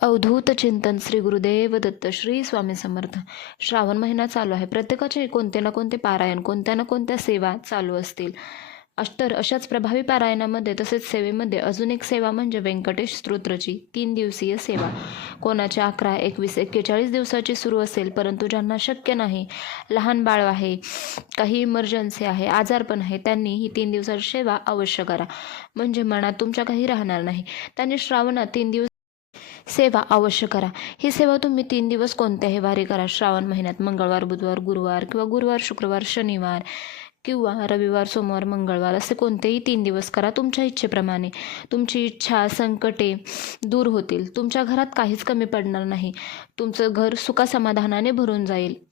अवधूत चिंतन श्री गुरुदेव दत्त श्री स्वामी समर्थ. श्रावण महिना चालू आहे. प्रत्येकाचे कोणते ना कोणते पारायण कोणत्या ना कोणत्या सेवा चालू असतील. अष्टर अशाच प्रभावी पारायणामध्ये तसेच सेवेमध्ये अजून एक सेवा म्हणजे व्यंकटेश स्तोत्रची तीन दिवसीय सेवा. कोणाच्या अकरा एकवीस एक्केचाळीस दिवसाची सुरू असेल परंतु ज्यांना शक्य नाही लहान बाळ आहे काही इमर्जन्सी आहे आजारपण आहे त्यांनी ही तीन दिवसाची सेवा अवश्य करा. म्हणजे मनात तुमच्या काही राहणार नाही. त्यांनी श्रावणात तीन दिवस सेवा अवश्य करा. ही सेवा तुम्ही तीन दिवस कोणत्याही वारी करा. श्रावण महिन्यात मंगळवार बुधवार गुरुवार किंवा गुरुवार शुक्रवार शनिवार किंवा रविवार सोमवार मंगळवार असे कोणतेही तीन दिवस करा तुमच्या इच्छेप्रमाणे. तुमची इच्छा संकटे दूर होतील. तुमच्या घरात काहीच कमी पडणार नाही. तुमचं घर सुखासमाधानाने भरून जाईल.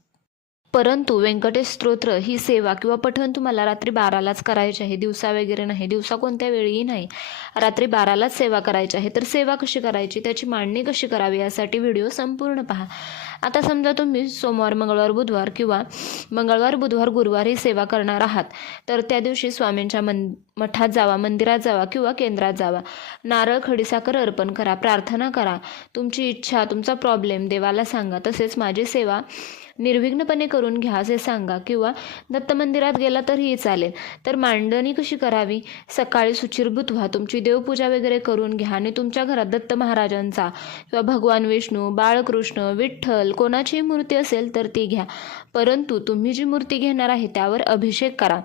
परंतु व्यंकटेश स्तोत्र ही सेवा किंवा पठण तुम्हाला रात्री बारालाच करायचे आहे. दिवसा वगैरे नाही. दिवसा कोणत्या वेळीही नाही. रात्री बारालाच सेवा करायची आहे. तर सेवा कशी करायची? त्याची मांडणी कशी करावी? यासाठी व्हिडिओ संपूर्ण पहा. आता समजा तुम्ही सोमवार मंगळवार बुधवार किंवा मंगळवार बुधवार गुरुवार ही सेवा करणार आहात तर त्या दिवशी स्वामींच्या मन मठात जावा मंदिरात जावा किंवा केंद्रात जावा. नारळ खडीसाखर अर्पण करा प्रार्थना करा. तुमची इच्छा तुमचा प्रॉब्लेम देवाला सांगा. तसेच माझी सेवा निर्विघ्नपणे करून घ्या असे सांगा किंवा दत्त मंदिरात गेला तरीही चालेल. तर मांडणी कशी करावी? सकाळी सुचिरभूत व्हा तुमची देवपूजा वगैरे करून घ्या आणि तुमच्या घरात दत्त महाराजांचा किंवा भगवान विष्णू बाळकृष्ण विठ्ठल कोणाचीही मूर्ती असेल तर ती घ्या. परंतु तुम्ही जी मूर्ती घेणार आहे त्यावर अभिषेक करा.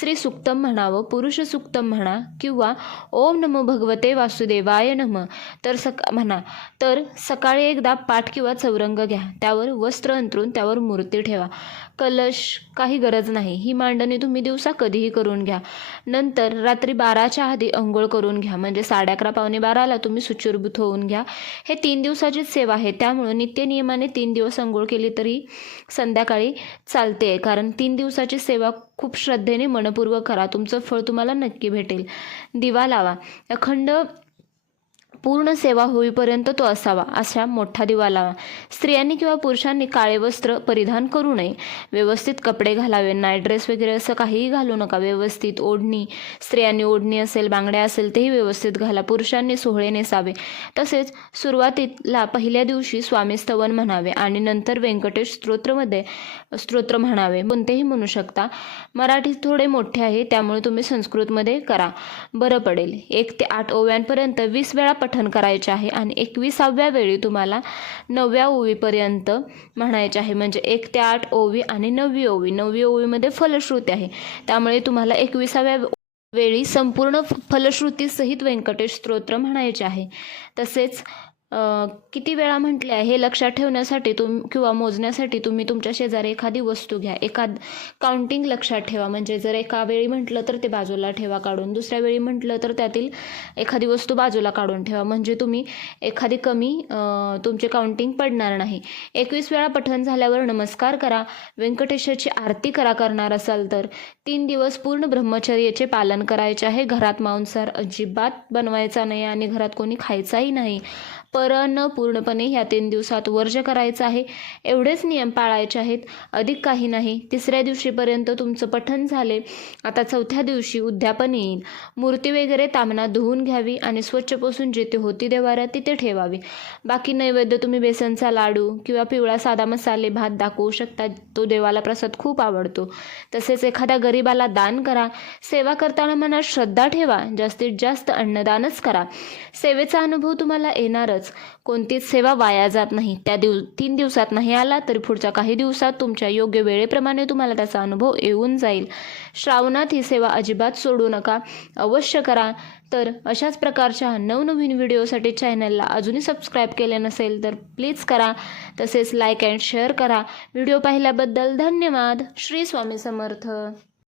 श्री सुक्तम म्हणावं पुरुष सुक्तम म्हणा किंवा ओम नमो भगवते वासुदेवाय नम. तर सका म्हणा तर सकाळी एकदा पाठ किंवा चौरंग घ्या. त्यावर वस्त्र अंतरून त्यावर मूर्ती ठेवा. कलश काही गरज नाही. ही मांडणी तुम्ही दिवसा कधीही करून घ्या. नंतर रात्री बाराच्या आधी अंघोळ करून घ्या. म्हणजे साडे अकरा पावणे बाराला तुम्ही सुचिरभूत होऊन घ्या. हे तीन दिवसाचीच सेवा आहे. त्यामुळं नित्यनियमाने तीन दिवस अंघोळ केली तरी संध्याकाळी चालते. कारण तीन दिवसाची सेवा खूप श्रद्धेने मनपूर्वक करा. तुमचं फळ तुम्हाला नक्की भेटेल. दिवा लावा. अखंड पूर्ण सेवा होईपर्यंत तो असावा अशा मोठा दिवा लावा स्त्रियांनी किंवा पुरुषांनी काळे वस्त्र परिधान करू नये. व्यवस्थित कपडे घालावे नाईट ड्रेस वगैरे असं काहीही घालू नका. व्यवस्थित ओढणी स्त्रियांनी ओढणी असेल बांगड्या असेल तेही व्यवस्थित घाला. पुरुषांनी सोहळे नेसावे. तसेच सुरुवातीला पहिल्या दिवशी स्वामी स्तवन म्हणावे आणि नंतर व्यंकटेश स्तोत्रमध्ये स्तोत्र म्हणावे. कोणतेही म्हणू शकता. मराठीत थोडे मोठे आहे त्यामुळे तुम्ही संस्कृतमध्ये करा. बरं पडेल. एक ते आठ ओव्यांपर्यंत वीस वेळा पठण करायचे आहे. आणि एकविसाव्या वेळी तुम्हाला नवव्या ओवीपर्यंत म्हणायचे आहे. म्हणजे एक ते आठ ओवी आणि नववी ओवी. नववी ओवीमध्ये फलश्रुती आहे. त्यामुळे तुम्हाला एकविसाव्या वेळी संपूर्ण फलश्रुतीसहित व्यंकटेश स्तोत्र म्हणायचे आहे. तसेच किती वेळा म्हटले आहे हे लक्षात ठेवण्यासाठी तुम किंवा मोजण्यासाठी तुम्ही तुमच्या शेजारी एखादी वस्तू घ्या. एखाद काउंटिंग लक्षात ठेवा. म्हणजे जर एका वेळी म्हटलं तर ते बाजूला ठेवा काढून. दुसऱ्या वेळी म्हटलं तर त्यातील एखादी वस्तू बाजूला काढून ठेवा. म्हणजे तुम्ही एखादी कमी तुमचे काउंटिंग पडणार नाही. एकवीस वेळा पठण झाल्यावर नमस्कार करा. व्यंकटेशाची आरती करा करणार असाल तर. तीन दिवस पूर्ण ब्रह्मचर्याचे पालन करायचे आहे. घरात मांसार अजिबात बनवायचा नाही आणि घरात कोणी खायचाही नाही. पण पूर्णपणे ह्या तीन दिवसात वर्ज करायचं आहे. एवढेच नियम पाळायचे आहेत. अधिक काही नाही. तिसऱ्या दिवशीपर्यंत तुमचं पठण झाले. आता चौथ्या दिवशी उद्यापन येईल. मूर्ती वगैरे तामणा धुवून घ्यावी आणि स्वच्छ पुसून जिथे होती देवाऱ्यात तिथे ठेवावी. बाकी नैवेद्य तुम्ही बेसनचा लाडू किंवा पिवळा साधा मसाले भात दाखवू शकता. तो देवाला प्रसाद खूप आवडतो. तसेच एखाद्या गरीबाला दान करा. सेवा करताना मनात श्रद्धा ठेवा. जास्तीत जास्त अन्नदानच करा. सेवेचा अनुभव तुम्हाला येणारच. कोणतीच सेवा वाया जात नाही. त्या दिव तीन दिवसात नाही आला तरी पुढच्या काही दिवसात तुमच्या योग्य वेळेप्रमाणे तुम्हाला त्याचा अनुभव येऊन जाईल. श्रावणात ही सेवा अजिबात सोडू नका. अवश्य करा. तर अशाच प्रकारच्या नवनवीन व्हिडिओसाठी चॅनलला अजूनही सबस्क्राईब केले नसेल तर प्लीज करा. तसेच लाईक अँड शेअर करा. व्हिडिओ पाहिल्याबद्दल धन्यवाद. श्री स्वामी समर्थ.